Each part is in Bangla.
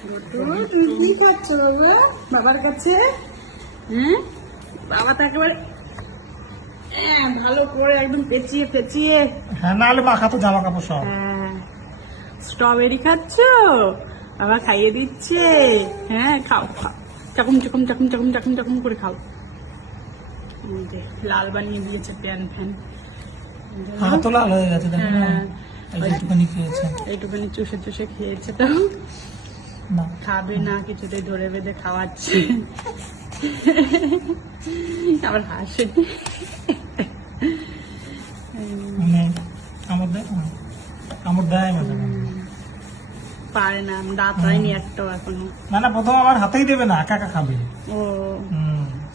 তুমি কি খাচ্ছ বাবা বাবার কাছে? হ্যাঁ বাবা তো একেবারে ভালো করে একদম পেঁচিয়ে পেঁচিয়ে। হ্যাঁ, নাহলে মাখা তো জামা কাপড় সব। হ্যাঁ, স্ট্রবেরি খাচ্ছ? বাবা খাইয়ে দিচ্ছে। হ্যাঁ, খাও খাও, চাকুম চাকুম চাকুম চাকুম চাকুম চাকুম করে খাও। এই যে লাল বানিয়ে দিয়েছে প্যান ফ্যান। হাতও লাল হয়ে গেছে, দেখো না। হ্যাঁ, এই যে একটুখানি খেয়েছে। এইটুখানি চুষে চুষে খেয়েছে, তো না, খাবে না, কিছুতেই ধরে বেঁধে খাওয়াচ্ছে। আবার হাসে। মানে কামড় দেয় না? কামড় দেয় মাঝে মাঝে। পারে না, দাঁত হয়নি একটাও এখনো। না, প্রথম আমার হাতেই দেবে না, একা একা খাবে। ও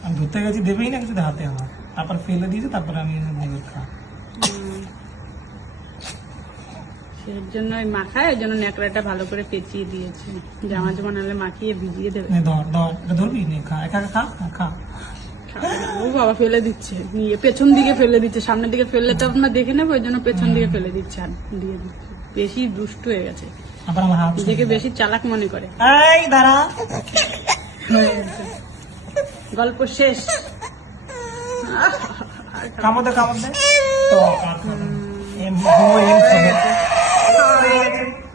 আমি ধরতে গেছি, দেবেই না কিছু হাতে আমার। তারপর ফেলে দিয়েছে, তারপরে আমি দেবে খা। সেই জন্য ওই মাখায়, ওই জন্য ন্যাকড়াটা ভালো করে পেঁচিয়ে দিয়েছে। জামা জামা নাহলে মাখিয়ে ভিজিয়ে দেবে। এটা ধরবি নে, খা, একা একা খা, খা। ও বাবা ফেলে দিচ্ছে, নিয়ে পেছন দিকে ফেলে দিচ্ছে। সামনের দিকে ফেললে তো আমরা দেখে নেবো, ওই জন্য পেছন দিকে ফেলে দিচ্ছে আর দিয়ে দিচ্ছে। বেশি দুষ্টু হয়ে গেছে, আবার আমার হাত নিজেকে বেশি চালাক মনে করে। এই দাঁড়া। গল্প শেষ। কামড় দে, কামড় দে। তো আর খাবে না। এম খাবে।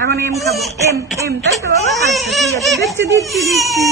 এখন এম খাবো, এম এম, তাই তো বাবা? আচ্ছা ঠিক আছে, দিচ্ছি দিচ্ছি দিচ্ছি।